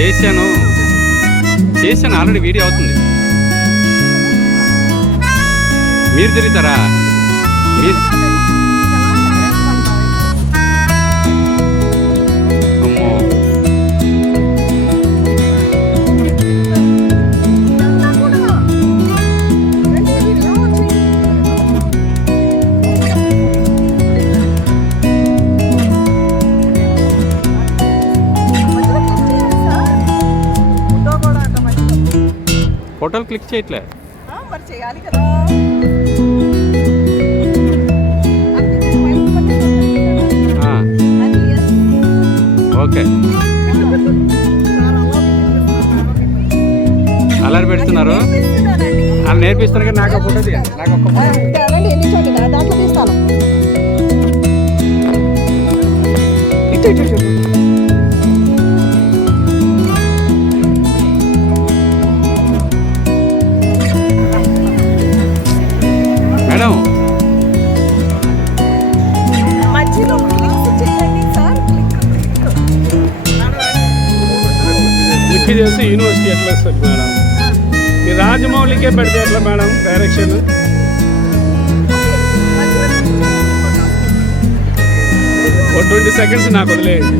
చేశాను already video అవుతుంది. మీరు తిరుగుతారా? మీరు అమ్మో ఫోటోలు క్లిక్ చేయట్లే. మరి చేయాలి కదా. ఓకే అల్లరి పెడుతున్నారు. అలా నేర్పిస్తున్నారు కానీ నాకు ఫోటో తీయండి. నాకు ఒక్క దాంట్లో తీస్తాను. మేడం మధ్యలో చేయండి సార్. లిపి చేసి యూనివర్సిటీ ఎట్లా వస్తుంది మేడం? ఈ రాజమౌళికే పెడితే ఎట్లా మేడం డైరెక్షన్? ఒక 20 seconds నాకు వదిలేయండి.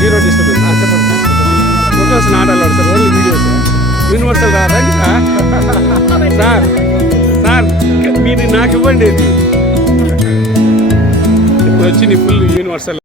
Zero disturbance. చెప్పండి. Photos not allowed sir, only videos. Universal రాదండి సార్. సార్ మీరు నాకు ఇవ్వండి. ఇది ఇప్పుడు వచ్చి నీ ఫుల్ యూనివర్సల్.